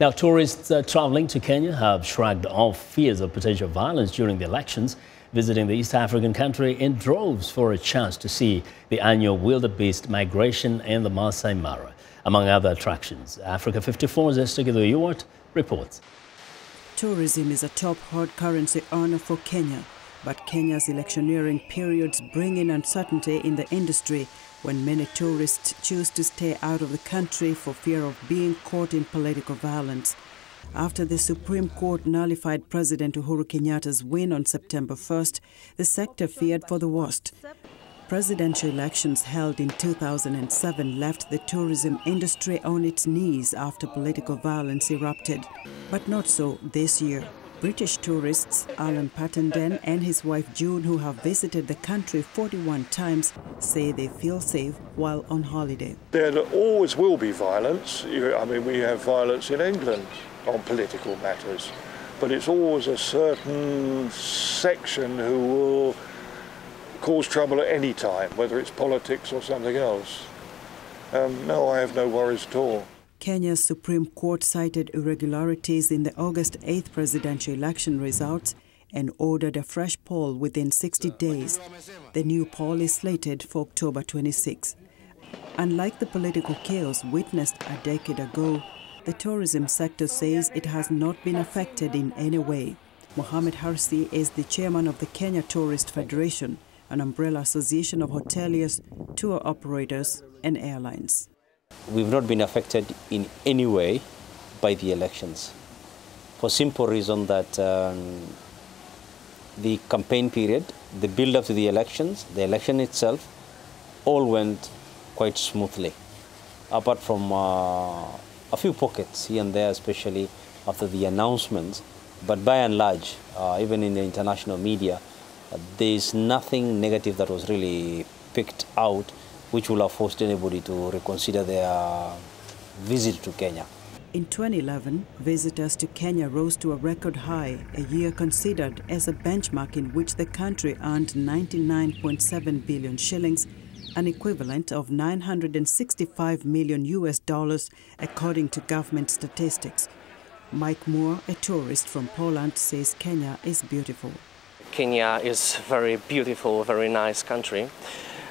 Now, tourists traveling to Kenya have shrugged off fears of potential violence during the elections, visiting the East African country in droves for a chance to see the annual wildebeest migration in the Maasai Mara, among other attractions. Africa 54's Esther Githui-Ewart reports. Tourism is a top hard currency earner for Kenya, but Kenya's electioneering periods bring in uncertainty in the industry when many tourists choose to stay out of the country for fear of being caught in political violence. After the Supreme Court nullified President Uhuru Kenyatta's win on September 1st, the sector feared for the worst. Presidential elections held in 2007 left the tourism industry on its knees after political violence erupted. But not so this year. British tourists Alan Pattenden and his wife June, who have visited the country 41 times, say they feel safe while on holiday. There always will be violence. I mean, we have violence in England on political matters, but it's always a certain section who will cause trouble at any time, whether it's politics or something else. No, I have no worries at all. Kenya's Supreme Court cited irregularities in the August 8th presidential election results and ordered a fresh poll within 60 days. The new poll is slated for October 26. Unlike the political chaos witnessed a decade ago, the tourism sector says it has not been affected in any way. Mohamed Harsi is the chairman of the Kenya Tourist Federation, an umbrella association of hoteliers, tour operators and airlines. We've not been affected in any way by the elections, for simple reason that the campaign period, the build-up to the elections, the election itself, all went quite smoothly, apart from a few pockets here and there, especially after the announcements. But by and large, even in the international media, there is nothing negative that was really picked out which will have forced anybody to reconsider their visit to Kenya. In 2011, visitors to Kenya rose to a record high, a year considered as a benchmark in which the country earned 99.7 billion shillings, an equivalent of $965 million, according to government statistics. Mike Moore, a tourist from Poland, says Kenya is beautiful. Kenya is very beautiful, very nice country.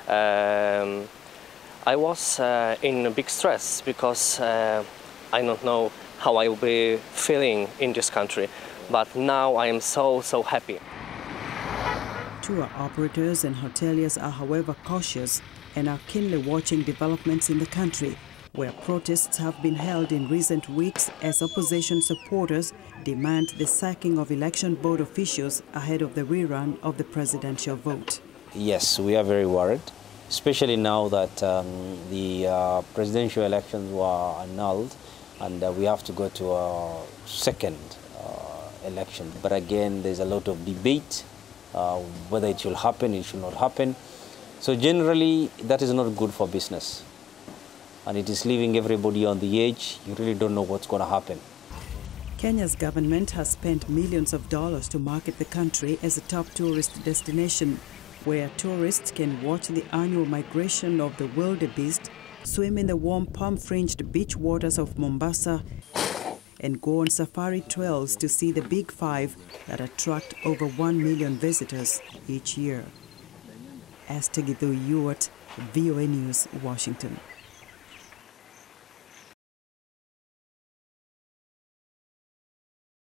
I was in a big stress because I don't know how I will be feeling in this country, but now I am so happy. Tour operators and hoteliers are, however, cautious and are keenly watching developments in the country, where protests have been held in recent weeks as opposition supporters demand the sacking of election board officials ahead of the rerun of the presidential vote. Yes, we are very worried, especially now that the presidential elections were annulled and we have to go to a second election. But again, there's a lot of debate whether it will happen, it should not happen. So generally, that is not good for business. And it is leaving everybody on the edge. You really don't know what's going to happen. Kenya's government has spent millions of dollars to market the country as a top tourist destination, where tourists can watch the annual migration of the wildebeest, swim in the warm palm-fringed beach waters of Mombasa, and go on safari trails to see the Big Five that attract over 1 million visitors each year. Esther Githui-Ewart, VOA News, Washington.